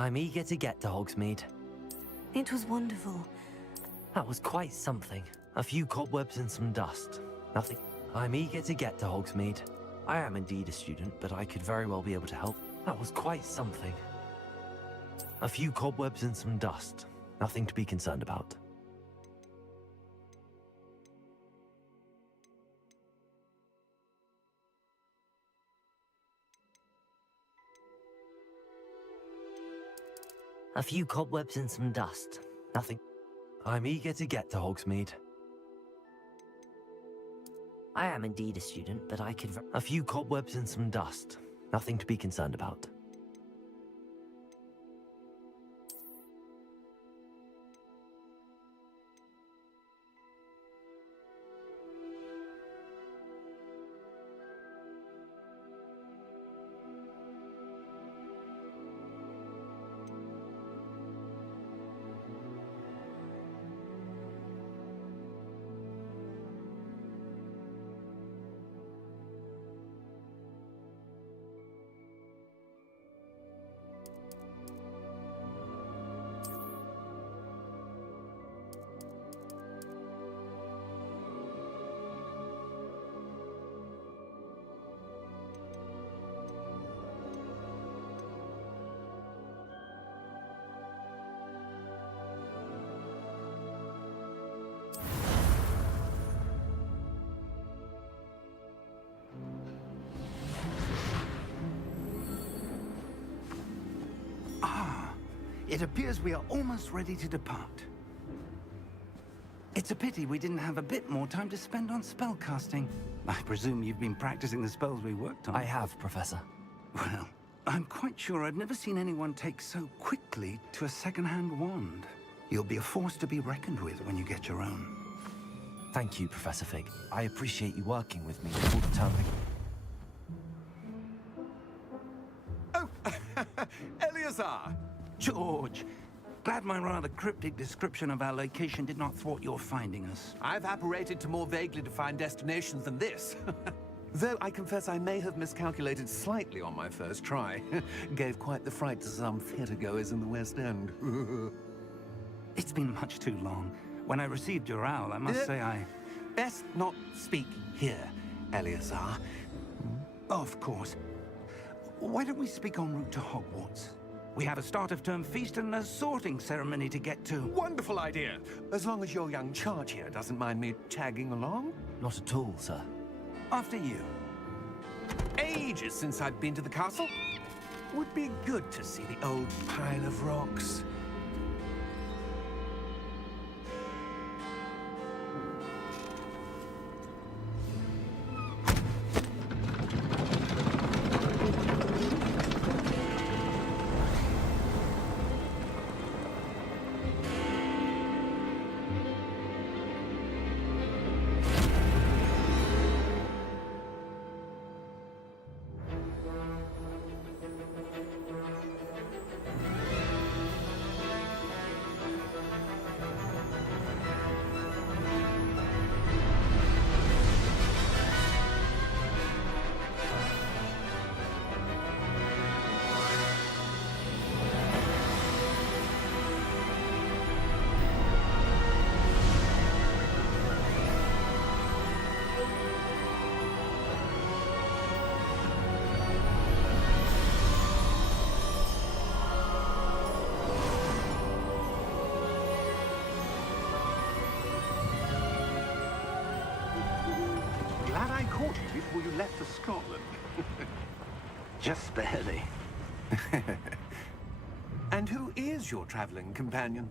I'm eager to get to Hogsmeade. It was wonderful. That was quite something. A few cobwebs and some dust. Nothing. I'm eager to get to Hogsmeade. I am indeed a student, but I could very well be able to help. That was quite something. A few cobwebs and some dust. Nothing to be concerned about. A few cobwebs and some dust. Nothing. I'm eager to get to Hogsmeade. I am indeed a student, but I could... A few cobwebs and some dust. Nothing to be concerned about. It appears we are almost ready to depart. It's a pity we didn't have a bit more time to spend on spellcasting. I presume you've been practicing the spells we worked on. I have, Professor. Well, I'm quite sure I've never seen anyone take so quickly to a second-hand wand. You'll be a force to be reckoned with when you get your own. Thank you, Professor Fig. I appreciate you working with me all the time. Oh, Eleazar! George, glad my rather cryptic description of our location did not thwart your finding us. I've apparated to more vaguely defined destinations than this. Though I confess I may have miscalculated slightly on my first try. Gave quite the fright to some theatergoers in the West End. It's been much too long. When I received your owl, I must say I... Best not speak here, Eleazar. Of course. Why don't we speak en route to Hogwarts? We have a start-of-term feast and a sorting ceremony to get to. Wonderful idea! As long as your young charge here doesn't mind me tagging along. Not at all, sir. After you. Ages since I've been to the castle. Would be good to see the old pile of rocks. Glad I caught you before you left for Scotland. Just barely. And who is your traveling companion?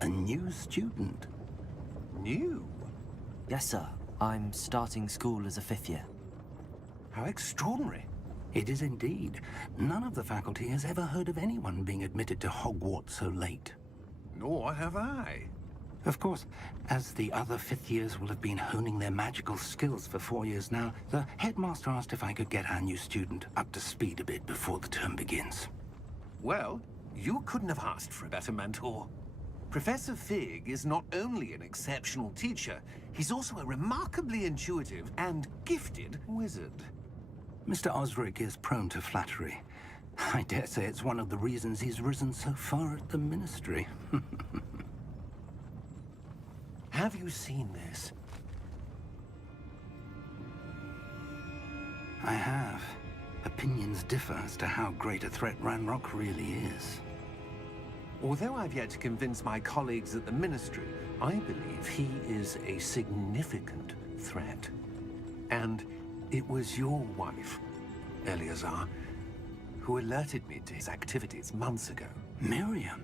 A new student. New? Yes, sir. I'm starting school as a 5th year. How extraordinary. It is indeed. None of the faculty has ever heard of anyone being admitted to Hogwarts so late. Nor have I. Of course, as the other 5th years will have been honing their magical skills for 4 years now, the headmaster asked if I could get our new student up to speed a bit before the term begins. Well, you couldn't have asked for a better mentor. Professor Fig is not only an exceptional teacher, he's also a remarkably intuitive and gifted wizard. Mr. Osric is prone to flattery, I dare say it's one of the reasons he's risen so far at the Ministry. Have you seen this? I have. Opinions differ as to how great a threat Ranrock really is. Although I've yet to convince my colleagues at the Ministry, I believe he is a significant threat. And it was your wife, Eleazar, who alerted me to his activities months ago. Miriam?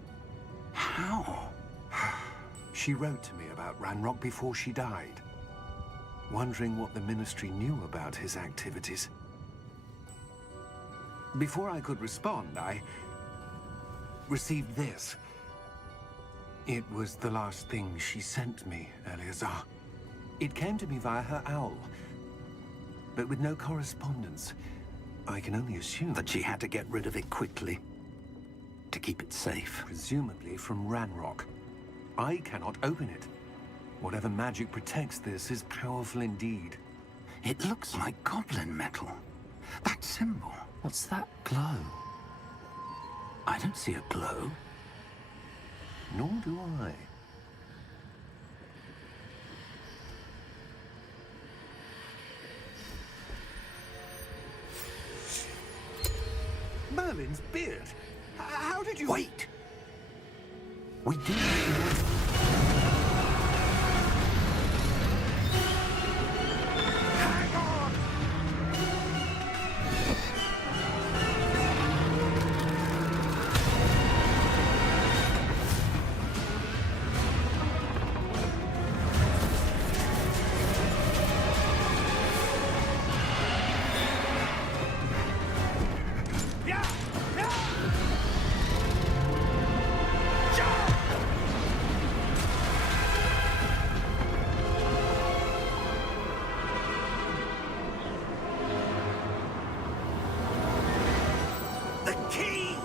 How? She wrote to me about Ranrock before she died, wondering what the Ministry knew about his activities. Before I could respond, I received this. It was the last thing she sent me, Eleazar. It came to me via her owl, but with no correspondence. I can only assume That she had to get rid of it quickly, to keep it safe. presumably from Ranrock. I cannot open it. Whatever magic protects this is powerful indeed. It looks like goblin metal. That symbol. What's that glow? I don't see a glow. Nor do I. Merlin's beard. How did you... Wait! We do. Hang on! Yeah! Yeah! Jump! The key!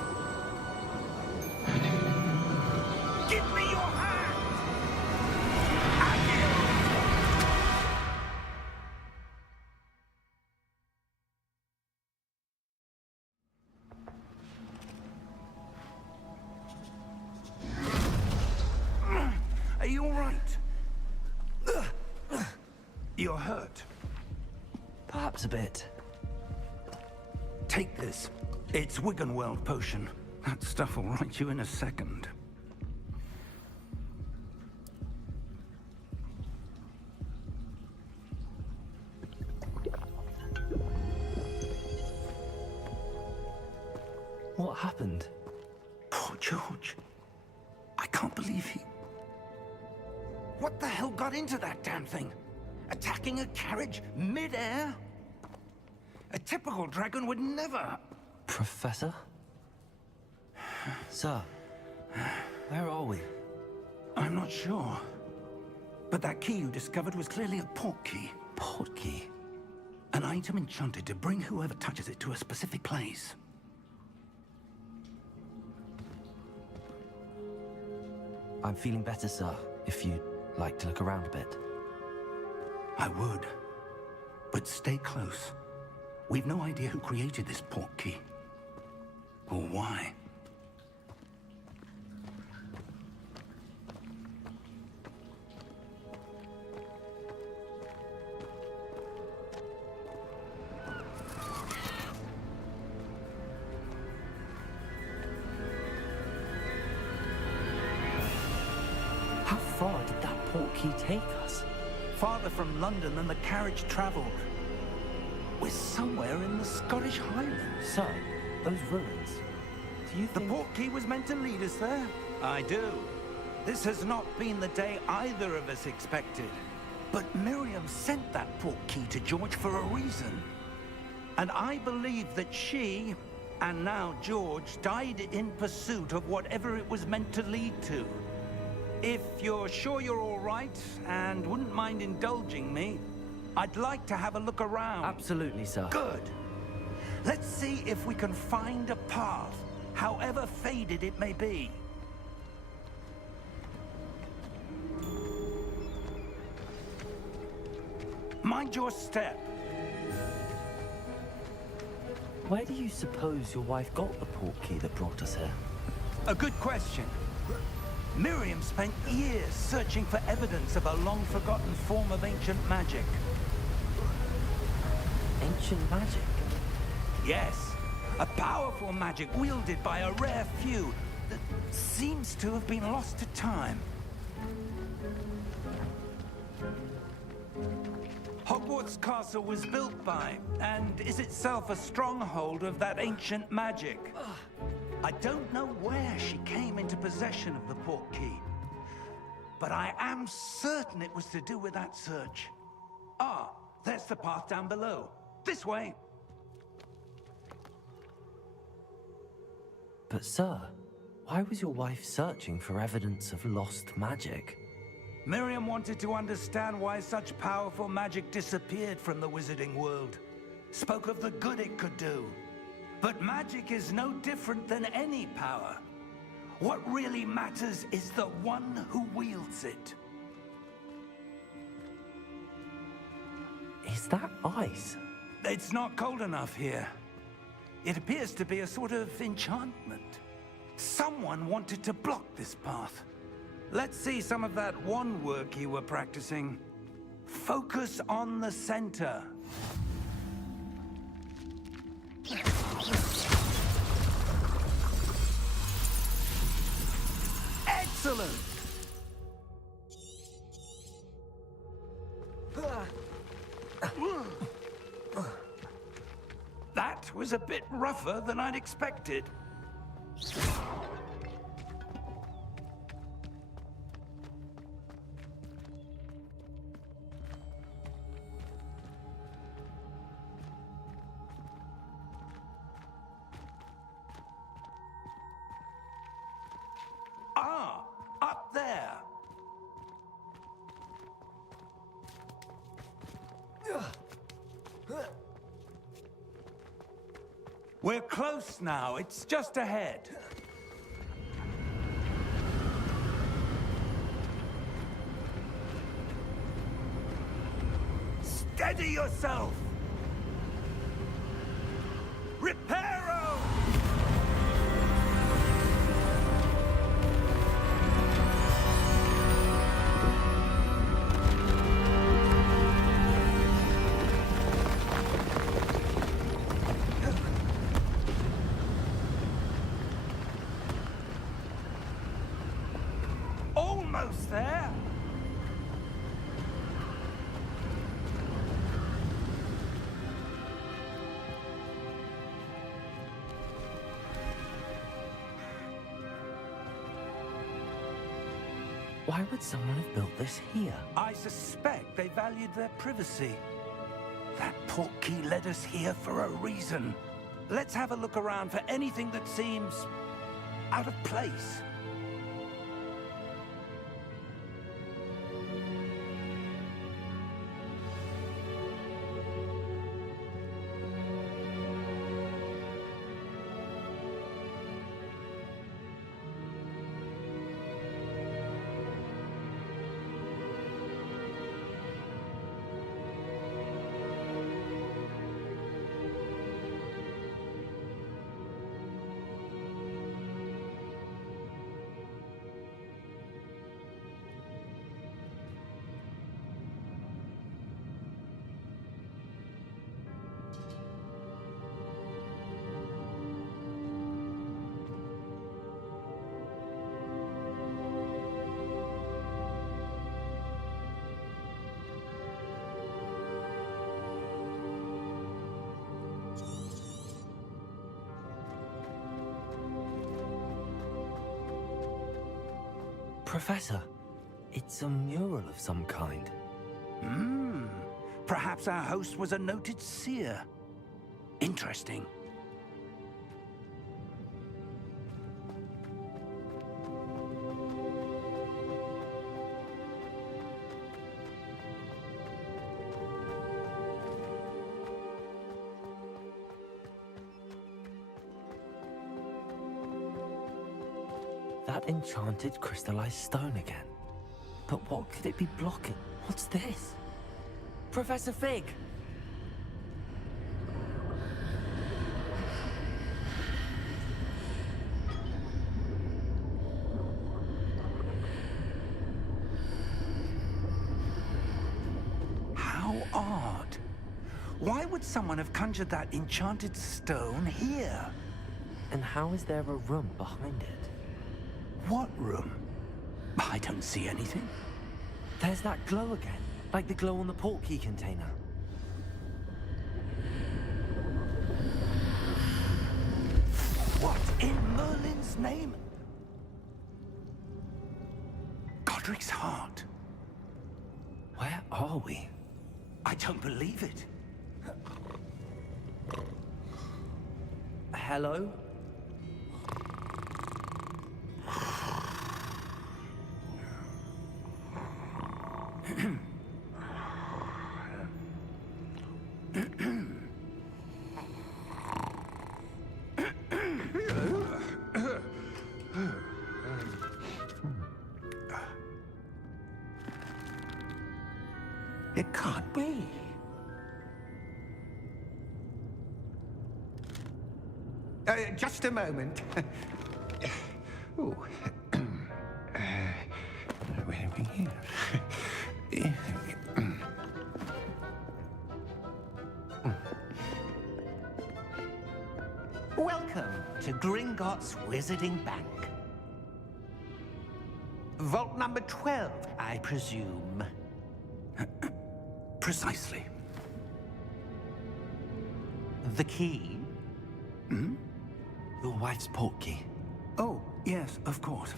Give me your hand! Are you all right? You're hurt. Perhaps a bit. Take this. It's Wiggenweld potion. That stuff will right you in a second. What happened? Poor George. I can't believe he... What the hell got into that damn thing? Attacking a carriage mid-air? A typical dragon would never... Professor? Sir, where are we? I'm not sure. But that key you discovered was clearly a port key. Port key? An item enchanted to bring whoever touches it to a specific place. I'm feeling better, sir, if you'd like to look around a bit. I would. But stay close. We've no idea who created this port key. Or why. How far did that port key take us? Farther from London than the carriage traveled. We're somewhere in the Scottish Highlands. Sir, those ruins. Do you The think... port key was meant to lead us there? I do. This has not been the day either of us expected. But Miriam sent that port key to George for a reason. And I believe that she, and now George, died in pursuit of whatever it was meant to lead to. If you're sure you're all right, and wouldn't mind indulging me, I'd like to have a look around. Absolutely, sir. Good. Let's see if we can find a path, however faded it may be. Mind your step. Where do you suppose your wife got the portkey that brought us here? A good question. Miriam spent years searching for evidence of a long-forgotten form of ancient magic. Ancient magic? Yes, a powerful magic wielded by a rare few that seems to have been lost to time. Hogwarts Castle was built by, and is itself a stronghold of that ancient magic. I don't know where she came into possession of the portkey, but I am certain it was to do with that search. Ah, there's the path down below. This way. But sir, why was your wife searching for evidence of lost magic? Miriam wanted to understand why such powerful magic disappeared from the wizarding world. Spoke of the good it could do. But magic is no different than any power. What really matters is the one who wields it. Is that ice? It's not cold enough here. It appears to be a sort of enchantment. Someone wanted to block this path. Let's see some of that wand work you were practicing. Focus on the center. Excellent! That was a bit rougher than I'd expected. Ah, up there. We're close now. It's just ahead. Steady yourself! Reparo! Almost there. Why would someone have built this here? I suspect they valued their privacy. That portkey led us here for a reason. Let's have a look around for anything that seems out of place. Professor, it's a mural of some kind. Perhaps our host was a noted seer. Interesting. That enchanted crystallized stone again. But what could it be blocking? What's this? Professor Fig! Why would someone have conjured that enchanted stone here? And how is there a room behind it? What room? I don't see anything. There's that glow again, like the glow on the portkey container. What in Merlin's name? Godric's heart. Where are we? I don't believe it. Hello? It can't be. Just a moment. Ooh. Where are we here? Welcome to Gringotts Wizarding Bank. Vault number 12, I presume. Precisely. The key? Hmm? Your wife's portkey. Oh, yes, of course.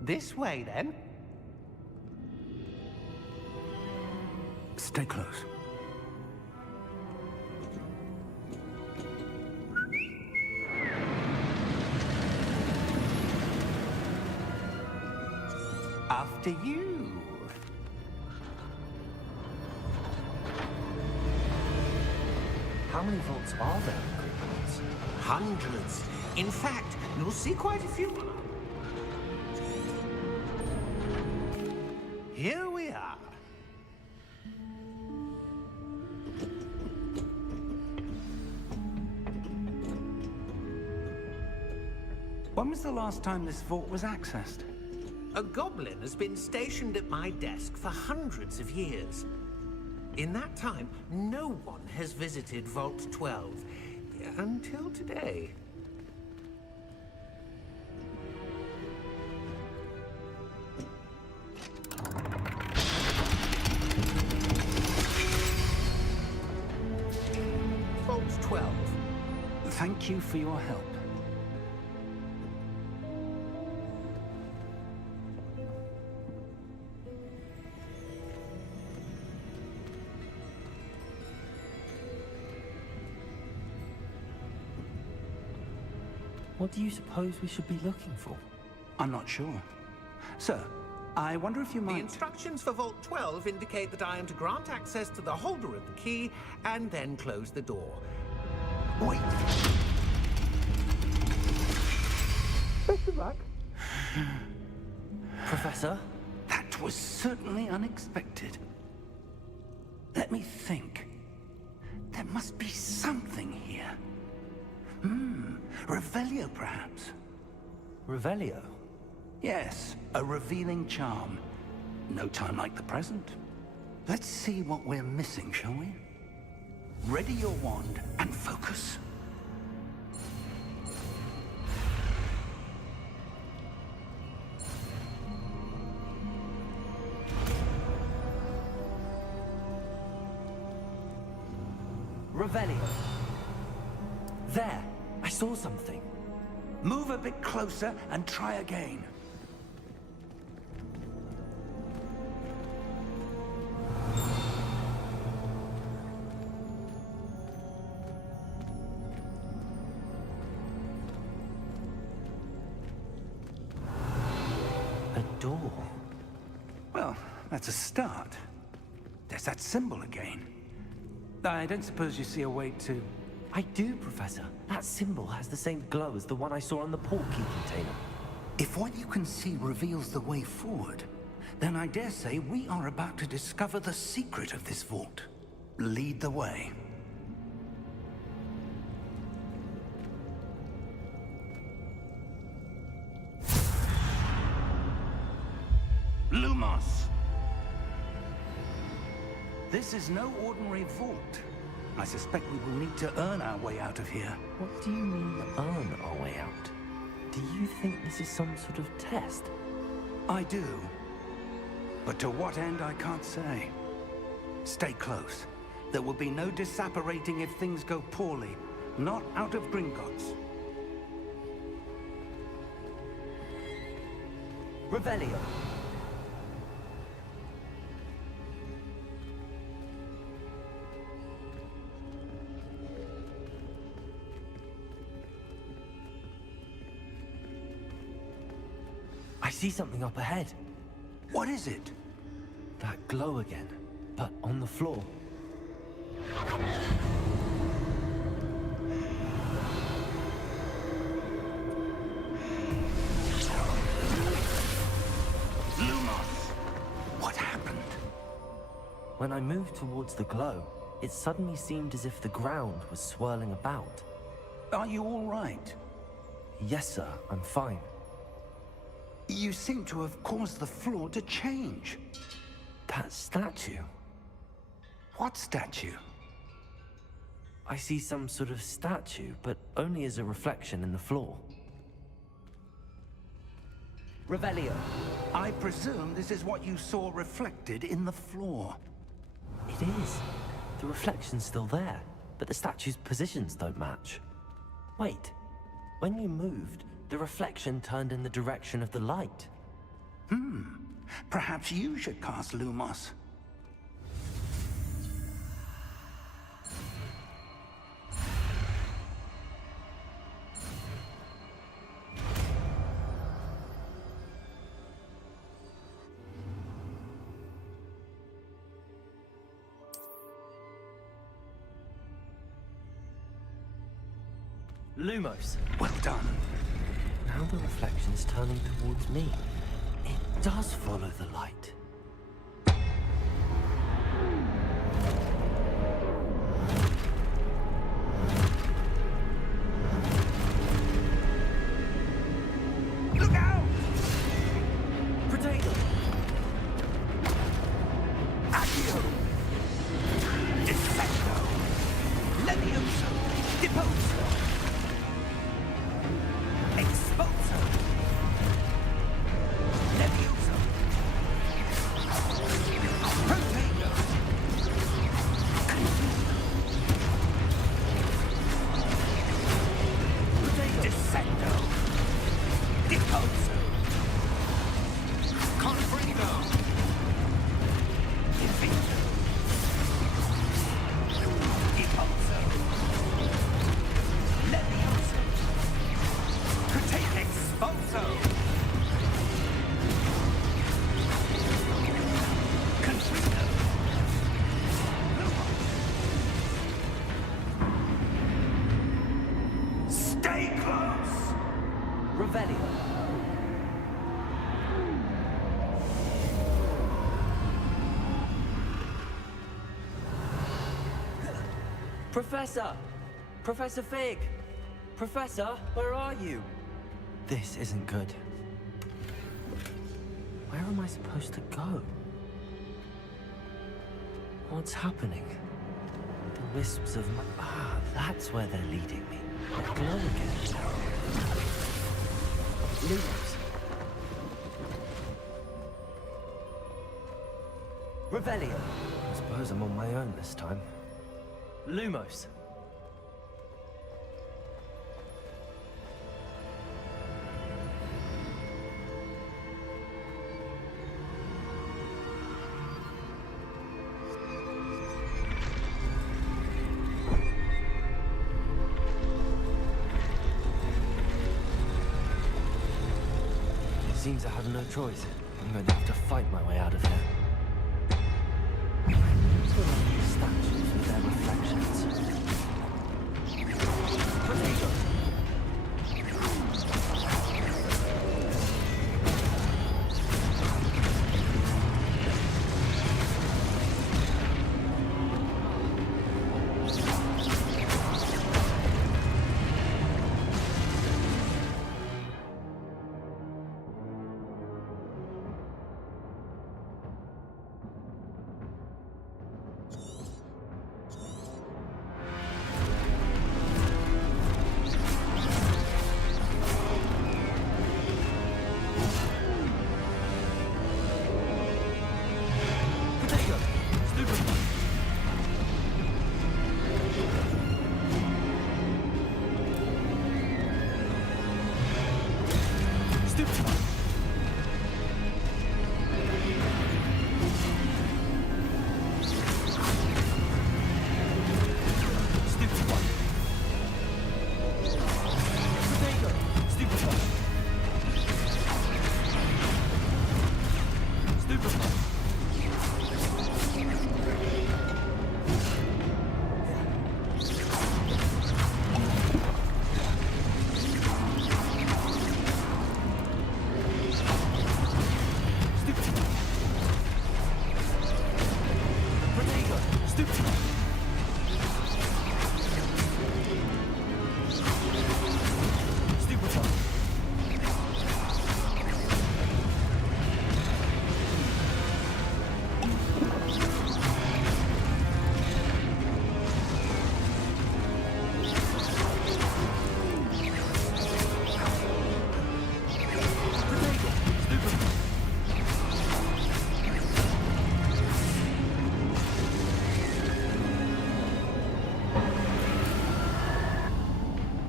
This way, then. Stay close. After you. How many vaults are there in Gringotts? Hundreds. In fact, you'll see quite a few. Here we are. When was the last time this vault was accessed? A goblin has been stationed at my desk for hundreds of years. In that time, no one has visited Vault 12 until today. Vault 12. Thank you for your help. What do you suppose we should be looking for? I'm not sure. Sir, I wonder if you The might... instructions for Vault 12 indicate that I am to grant access to the holder of the key and then close the door. Wait! Best of luck. Professor? That was certainly unexpected. Let me think. There must be something here. Revelio, perhaps? Revelio? Yes, a revealing charm. No time like the present. Let's see what we're missing, shall we? Ready your wand and focus. Revelio. There! I saw something. Move a bit closer and try again. A door. Well, that's a start. There's that symbol again. I don't suppose you see a way to... I do, Professor. That symbol has the same glow as the one I saw on the portkey container. If what you can see reveals the way forward, then I dare say we are about to discover the secret of this vault. Lead the way. Lumos! This is no ordinary vault. I suspect we will need to earn our way out of here. What do you mean, earn our way out? Do you think this is some sort of test? I do. But to what end, I can't say. Stay close. There will be no disapparating if things go poorly. Not out of Gringotts. Revelio. I see something up ahead. What is it? That glow again, but on the floor. What happened? When I moved towards the glow, it suddenly seemed as if the ground was swirling about. Are you all right? Yes, sir, I'm fine. You seem to have caused the floor to change. That statue. What statue? I see some sort of statue, but only as a reflection in the floor. Revelio. I presume this is what you saw reflected in the floor. It is. The reflection's still there, but the statue's positions don't match. Wait. When you moved, the reflection turned in the direction of the light. Perhaps you should cast Lumos. Lumos. Well done. Now the reflection's turning towards me. It does follow the light. Look out! Potato! Accio! Defecto! Levioso! Deposo! Expulso! Levioso! Protego! Descendo! Deposo! Confringo! Defecto! Deposo! Levioso! Protego! Expulso! Confringo! Stay close! Revelio. Professor! Professor Fig! Professor, where are you? This isn't good. Where am I supposed to go? What's happening? The wisps of my... Ah, that's where they're leading me. That glow again. Lumos. Revelio. I suppose I'm on my own this time. Lumos. Seems I have no choice. I'm going to have to fight my way out of here. What's going on with these statues with their reflections? Potato!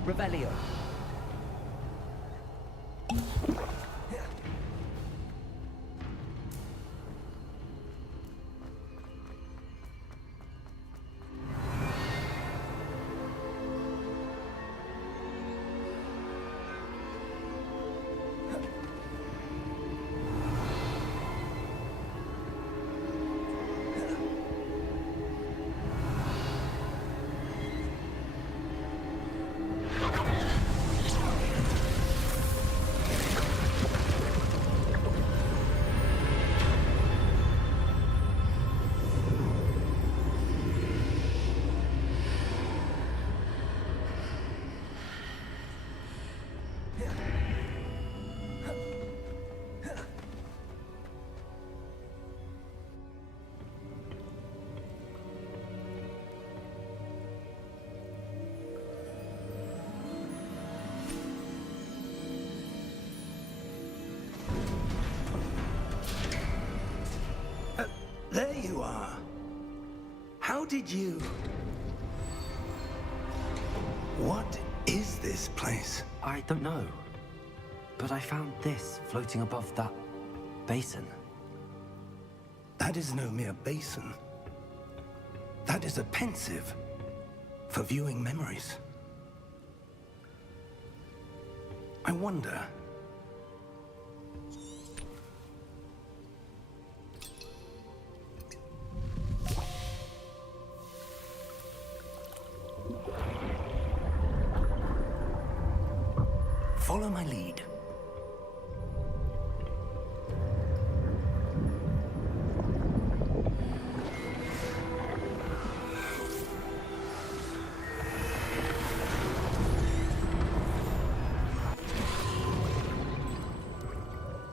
Revelio. There you are. How did you... What is this place? I don't know. But I found this floating above that basin. That is no mere basin. That is a pensive for viewing memories. I wonder... Follow my lead.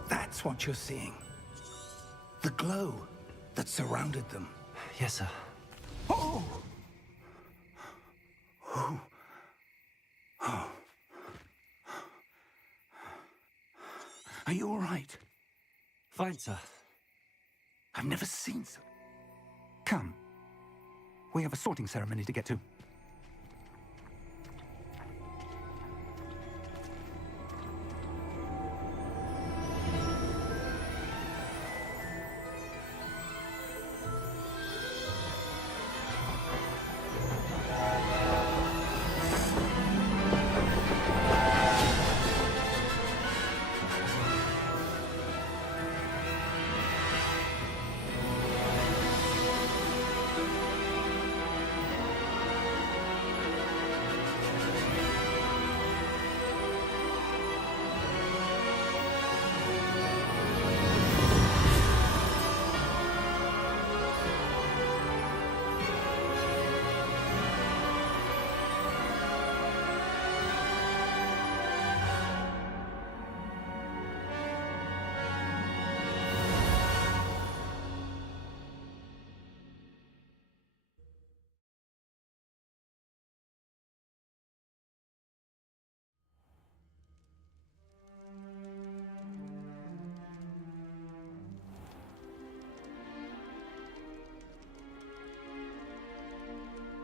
That's what you're seeing. The glow that surrounded them. Yes, sir. Oh! Oh. Oh. Are you all right? Fine, sir. I've never seen so... Come. We have a sorting ceremony to get to.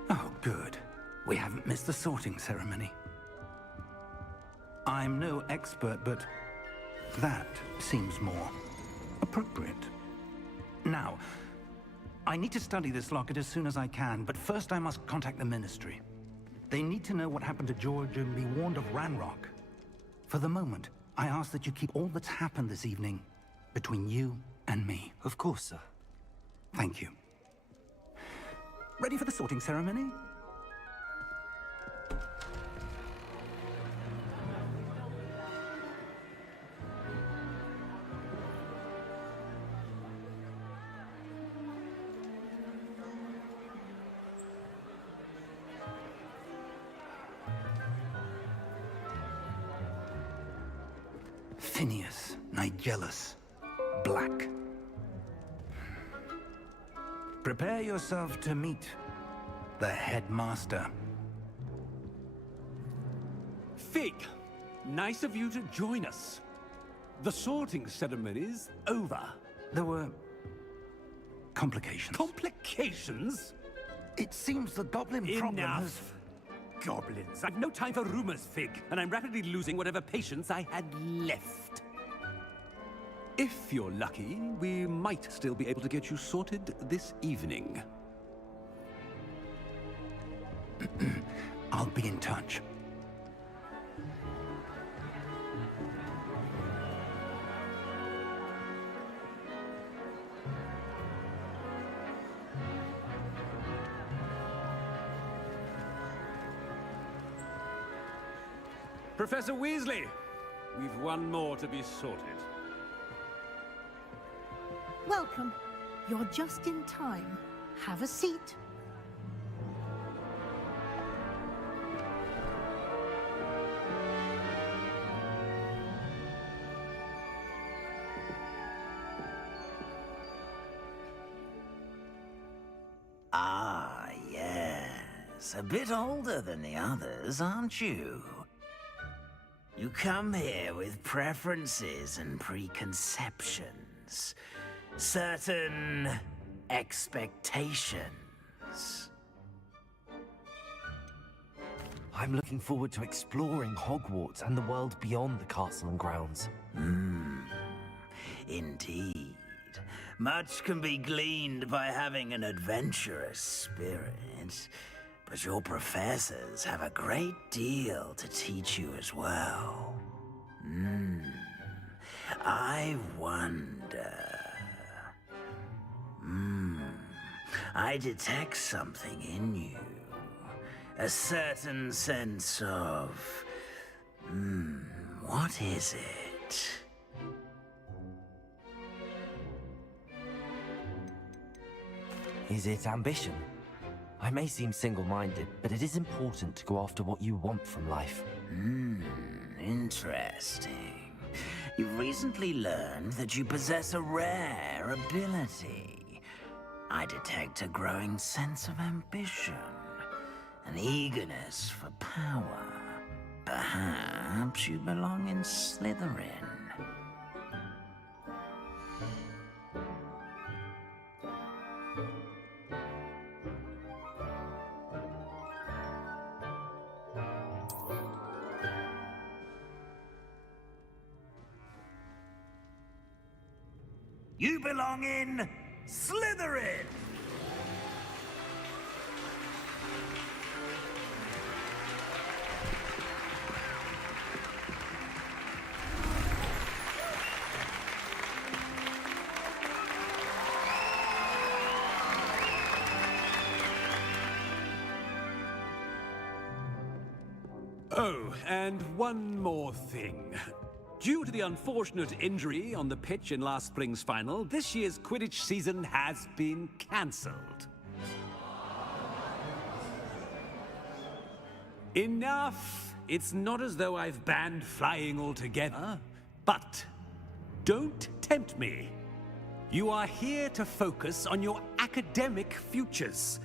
Oh, good. We haven't missed the sorting ceremony. I'm no expert, but That seems more appropriate. Now, I need to study this locket as soon as I can, but first I must contact the Ministry. They need to know what happened to George and be warned of Ranrock. For the moment, I ask that you keep all that's happened this evening between you and me. Of course, sir. Thank you. Ready for the sorting ceremony? Phineas, Nigellus, Black. Prepare yourself to meet the headmaster. Fig, nice of you to join us. The sorting ceremony's over. There were complications. Complications? It seems the goblin problem has... Enough. Goblins. I've no time for rumors, Fig, and I'm rapidly losing whatever patience I had left. If you're lucky, we might still be able to get you sorted this evening. I'll be in touch. Professor Weasley, we've one more to be sorted. Welcome. You're just in time. Have a seat. Ah, yes. A bit older than the others, aren't you? You come here with preferences and preconceptions. Certain expectations. I'm looking forward to exploring Hogwarts and the world beyond the castle and grounds. Indeed. Much can be gleaned by having an adventurous spirit, but your professors have a great deal to teach you as well. I wonder... I detect something in you. A certain sense of... what is it? Is it ambition? I may seem single-minded, but it is important to go after what you want from life. Interesting. You've recently learned that you possess a rare ability. I detect a growing sense of ambition, an eagerness for power. Perhaps you belong in Slytherin. You belong in Slytherin! Oh, and one more thing. Due to the unfortunate injury on the pitch in last spring's final, this year's Quidditch season has been cancelled. Enough! It's not as though I've banned flying altogether, but don't tempt me. You are here to focus on your academic futures.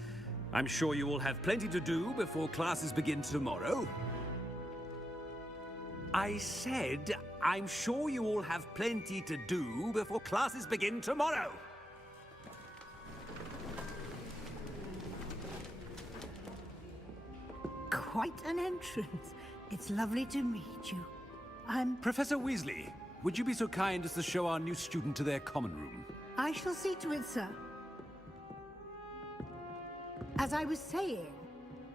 I'm sure you will have plenty to do before classes begin tomorrow. I said, I'm sure you all have plenty to do before classes begin tomorrow. Quite an entrance. It's lovely to meet you. I'm... Professor Weasley, would you be so kind as to show our new student to their common room? I shall see to it, sir. As I was saying,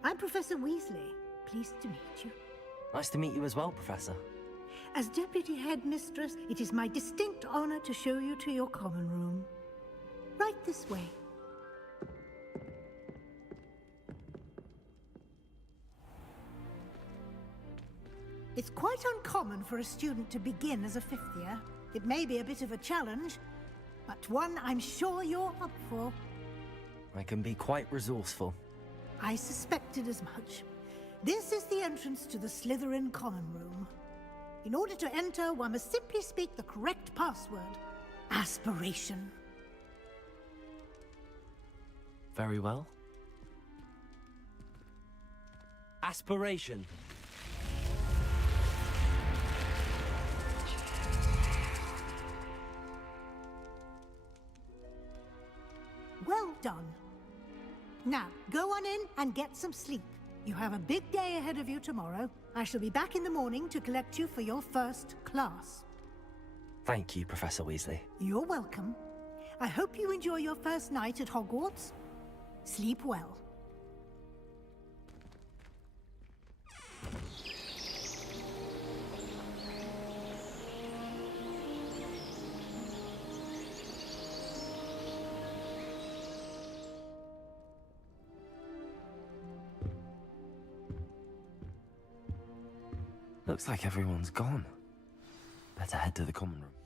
I'm Professor Weasley. Pleased to meet you. Nice to meet you as well, Professor. As Deputy Headmistress, it is my distinct honor to show you to your common room. Right this way. It's quite uncommon for a student to begin as a fifth year. It may be a bit of a challenge, but one I'm sure you're up for. I can be quite resourceful. I suspected as much. This is the entrance to the Slytherin common room. In order to enter, one must simply speak the correct password. Aspiration. Very well. Aspiration. Well done. Now, go on in and get some sleep. You have a big day ahead of you tomorrow. I shall be back in the morning to collect you for your first class. Thank you, Professor Weasley. You're welcome. I hope you enjoy your first night at Hogwarts. Sleep well. Looks like everyone's gone. Better head to the common room.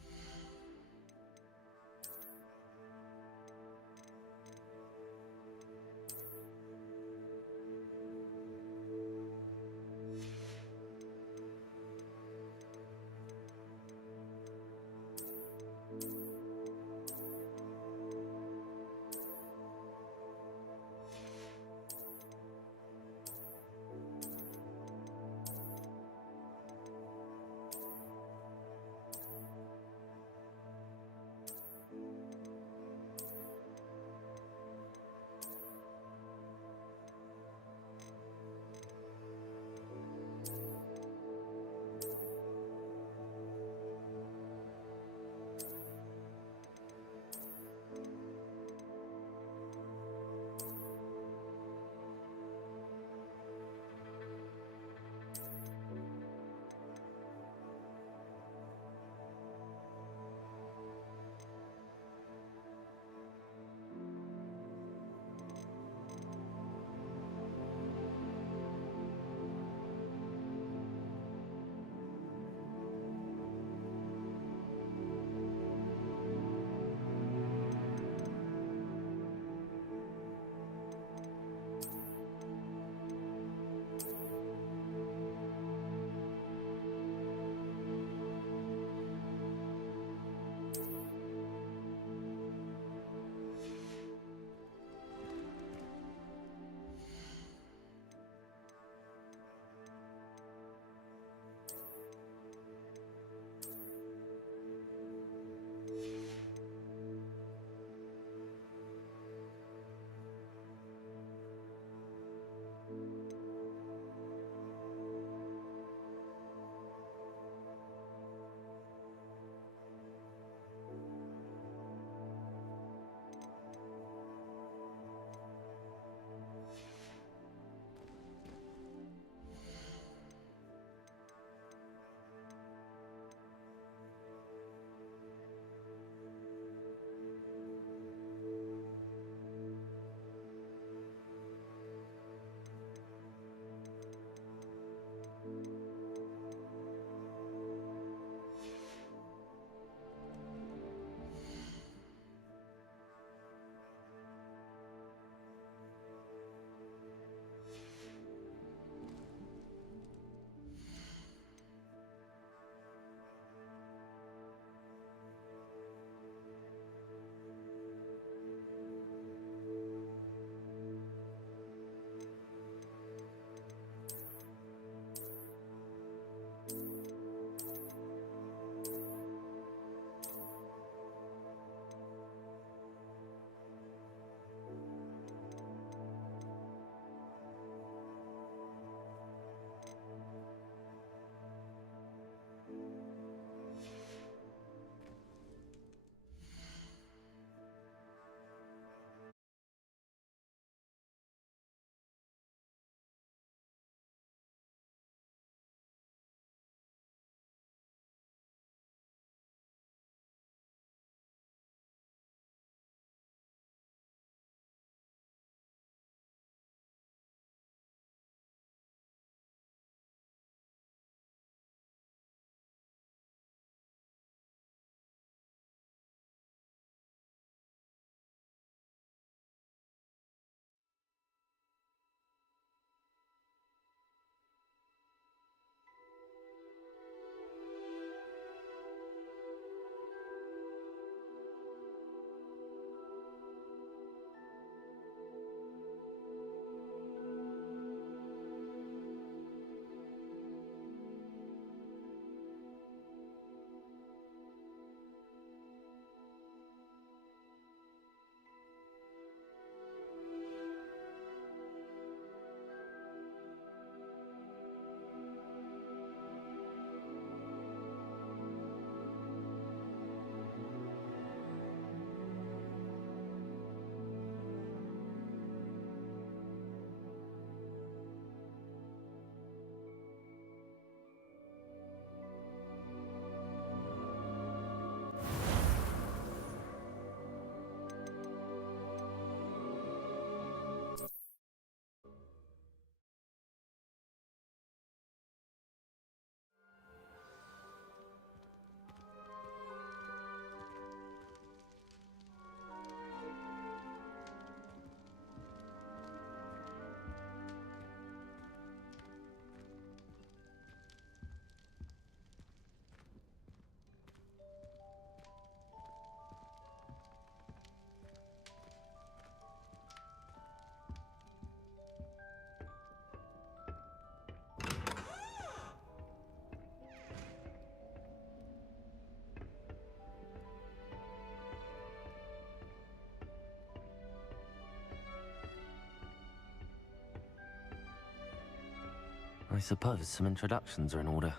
suppose some introductions are in order.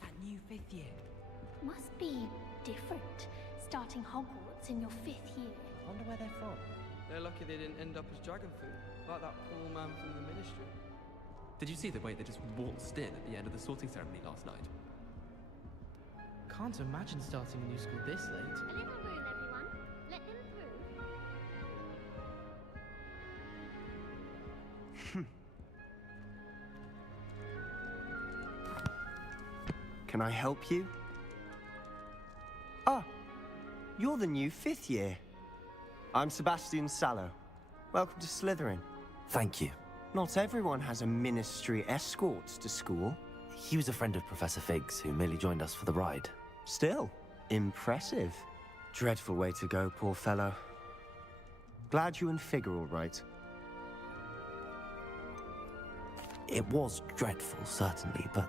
That new 5th year. Must be different, starting Hogwarts in your 5th year. Wonder where they're from. They're lucky they didn't end up as dragon food, like that poor man from the Ministry. Did you see the way they just waltzed in at the end of the sorting ceremony last night? Can't imagine starting a new school this late. A little room, everyone. Let them through. Can I help you? Ah, you're the new 5th year. I'm Sebastian Sallow. Welcome to Slytherin. Thank you. Not everyone has a ministry escort to school. He was a friend of Professor Fig's who merely joined us for the ride. Still, impressive. Dreadful way to go, poor fellow. Glad you and Fig are all right. It was dreadful, certainly, but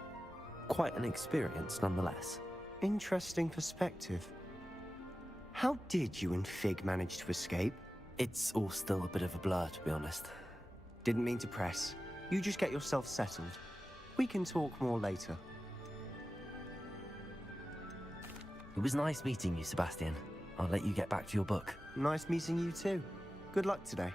quite an experience nonetheless. Interesting perspective. How did you and Fig manage to escape? It's all still a bit of a blur, to be honest. Didn't mean to press. You just get yourself settled. We can talk more later. It was nice meeting you, Sebastian. I'll let you get back to your book. Nice meeting you too. Good luck today.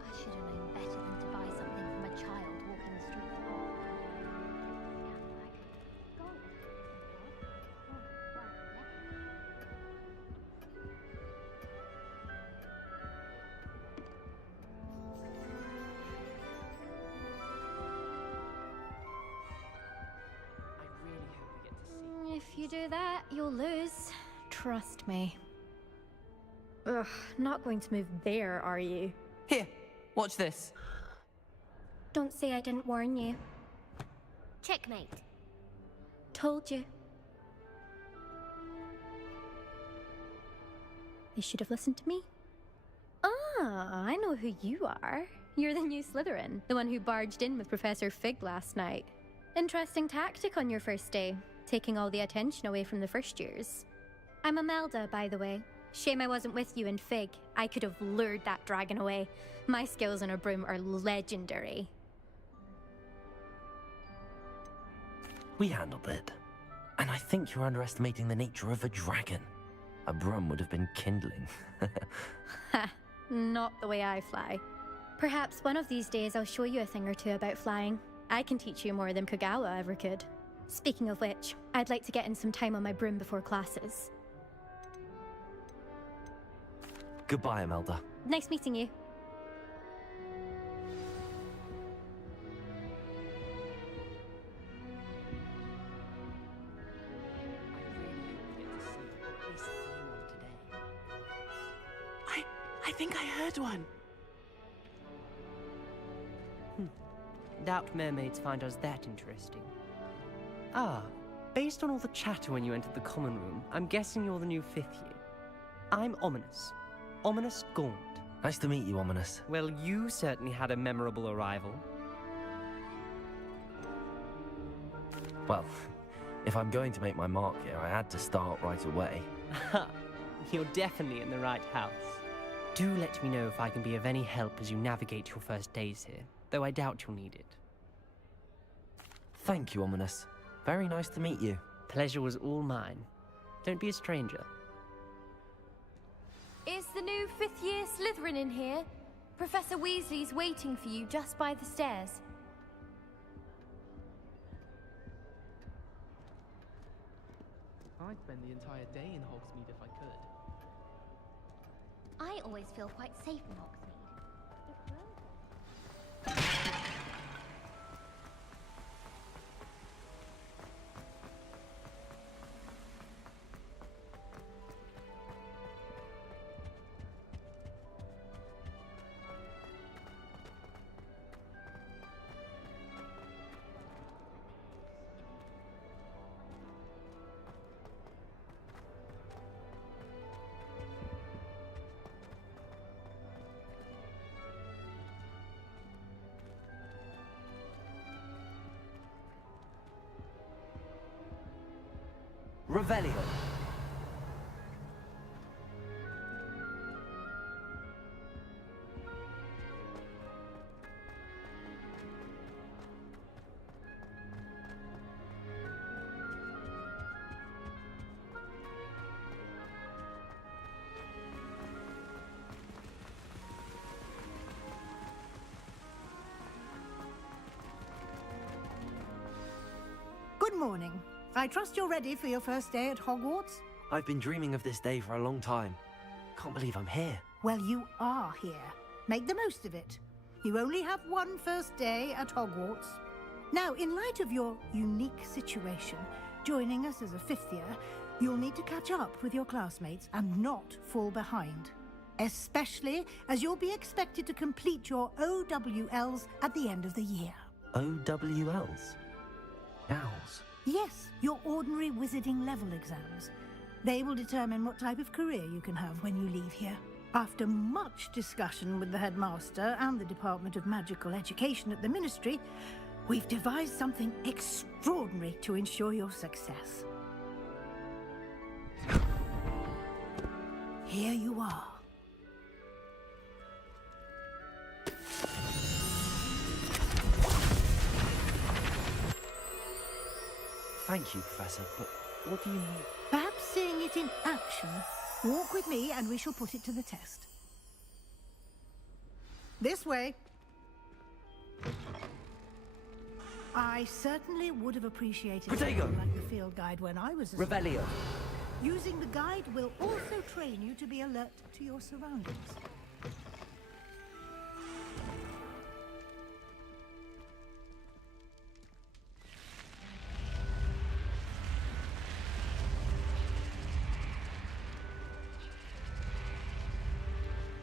I should have known better than to buy something from a child walking the streets of I really hope we get to see. If you do that, you'll lose. Trust me. Ugh, not going to move there, are you? Here, watch this. Don't say I didn't warn you. Checkmate. Told you. You should have listened to me. Ah, I know who you are. You're the new Slytherin, the one who barged in with Professor Fig last night. Interesting tactic on your first day, taking all the attention away from the first years. I'm Imelda, by the way. Shame I wasn't with you in Fig. I could have lured that dragon away. My skills on a broom are legendary. We handled it. And I think you're underestimating the nature of a dragon. A broom would have been kindling. Ha, not the way I fly. Perhaps one of these days I'll show you a thing or two about flying. I can teach you more than Kagawa ever could. Speaking of which, I'd like to get in some time on my broom before classes. Goodbye, Imelda. Nice meeting you. I think I heard one. Doubt mermaids find us that interesting. Ah, based on all the chatter when you entered the common room, I'm guessing you're the new 5th year. I'm Ominous. Ominous Gaunt. Nice to meet you, Ominous. Well, you certainly had a memorable arrival. Well, if I'm going to make my mark here, I had to start right away. You're definitely in the right house. Do let me know if I can be of any help as you navigate your first days here, though I doubt you'll need it. Thank you, Ominous. Very nice to meet you. Pleasure was all mine. Don't be a stranger. Is the new 5th year Slytherin in here? Professor Weasley's waiting for you just by the stairs. I'd spend the entire day in Hogsmeade if I could. I always feel quite safe in Hogsmeade. Revelio. morning. I trust you're ready for your first day at Hogwarts? I've been dreaming of this day for a long time. Can't believe I'm here. Well, you are here. Make the most of it. You only have one first day at Hogwarts. Now, in light of your unique situation, joining us as a fifth year, you'll need to catch up with your classmates and not fall behind. Especially as you'll be expected to complete your OWLs at the end of the year. OWLs? Owls? Yes, your ordinary wizarding level exams. They will determine what type of career you can have when you leave here. After much discussion with the headmaster and the Department of Magical Education at the Ministry, we've devised something extraordinary to ensure your success. Here you are. Thank you, Professor, but what do you mean? Perhaps seeing it in action. Walk with me and we shall put it to the test. This way. I certainly would have appreciated Protego! something like the field guide when I was a Revelio. Using the guide will also train you to be alert to your surroundings.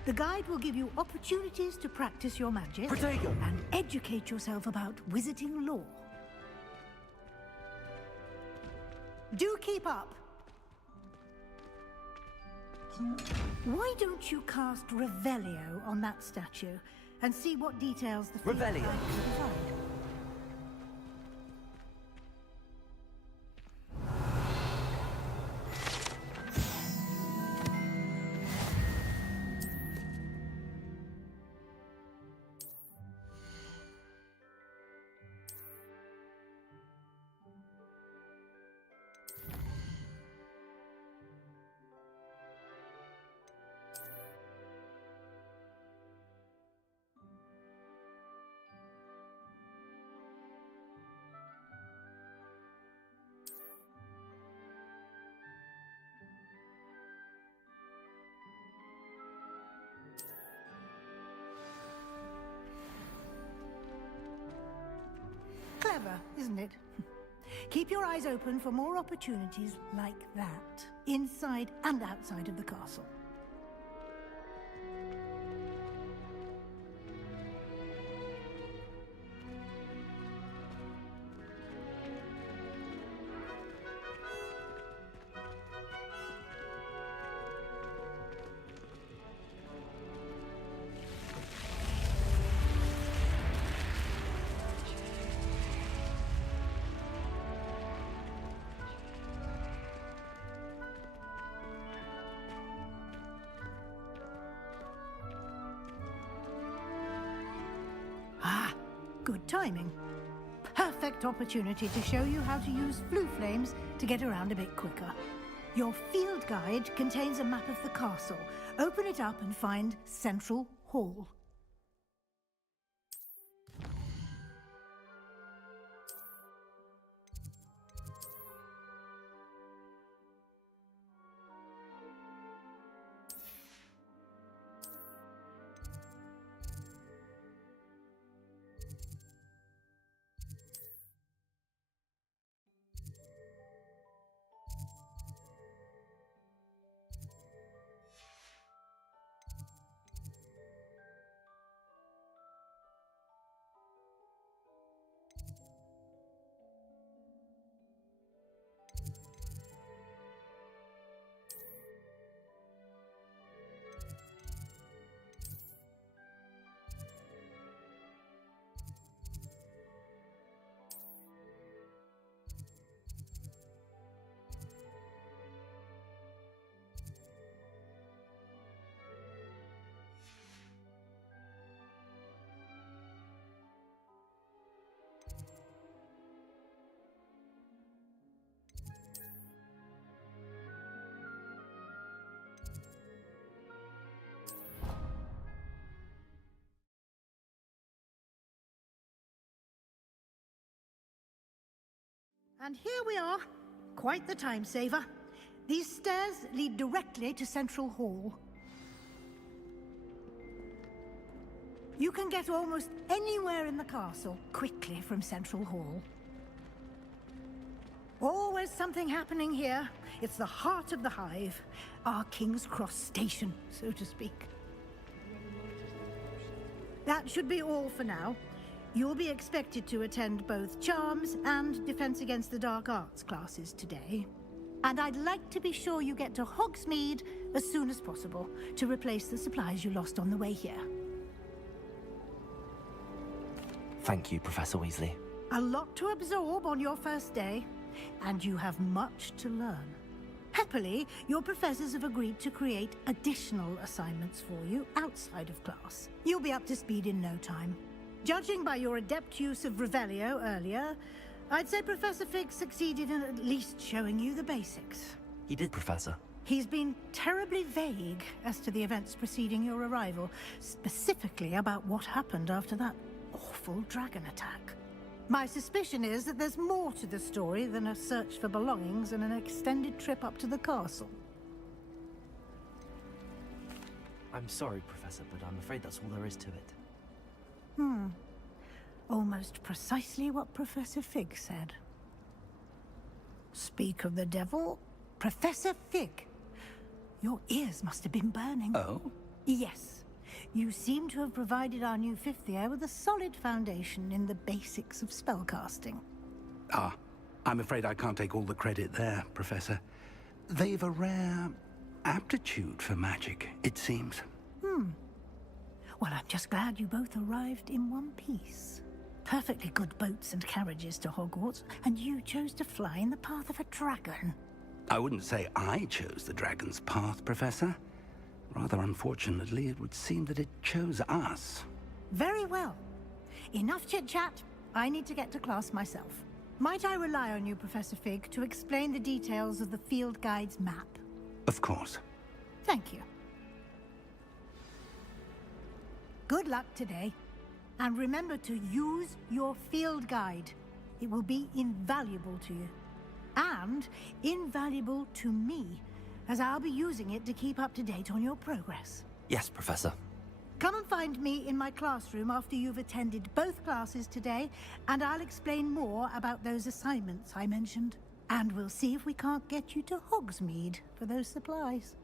The guide will give you opportunities to practice your magic Protego! And educate yourself about wizarding lore. Do keep up! Why don't you cast Revelio on that statue and see what details the field guide Revelio. can provide? Clever, isn't it? Keep your eyes open for more opportunities like that, inside and outside of the castle. Good timing. Perfect opportunity to show you how to use flue flames to get around a bit quicker. Your field guide contains a map of the castle. Open it up and find Central Hall. And here we are. Quite the time saver. These stairs lead directly to Central Hall. You can get almost anywhere in the castle quickly from Central Hall. Always something happening here. It's the heart of the hive. Our King's Cross station, so to speak. That should be all for now. You'll be expected to attend both Charms and Defense Against the Dark Arts classes today. And I'd like to be sure you get to Hogsmeade as soon as possible to replace the supplies you lost on the way here. Thank you, Professor Weasley. A lot to absorb on your first day, and you have much to learn. Happily, your professors have agreed to create additional assignments for you outside of class. You'll be up to speed in no time. Judging by your adept use of Revelio earlier, I'd say Professor Fig succeeded in at least showing you the basics. He did, Professor. He's been terribly vague as to the events preceding your arrival, specifically about what happened after that awful dragon attack. My suspicion is that there's more to the story than a search for belongings and an extended trip up to the castle. I'm sorry, Professor, but I'm afraid that's all there is to it. Almost precisely what Professor Fig said. Speak of the devil, Professor Fig. Your ears must have been burning. Oh? Yes. You seem to have provided our new fifth year with a solid foundation in the basics of spellcasting. Ah, I'm afraid I can't take all the credit there, Professor. They've a rare aptitude for magic, it seems. Well, I'm just glad you both arrived in one piece. Perfectly good boats and carriages to Hogwarts, and you chose to fly in the path of a dragon. I wouldn't say I chose the dragon's path, Professor. Rather unfortunately, it would seem that it chose us. Very well. Enough chit-chat. I need to get to class myself. Might I rely on you, Professor Fig, to explain the details of the field guide's map? Of course. Thank you. Good luck today. And remember to use your field guide. It will be invaluable to you. And invaluable to me, as I'll be using it to keep up to date on your progress. Yes, Professor. Come and find me in my classroom after you've attended both classes today, and I'll explain more about those assignments I mentioned. And we'll see if we can't get you to Hogsmeade for those supplies.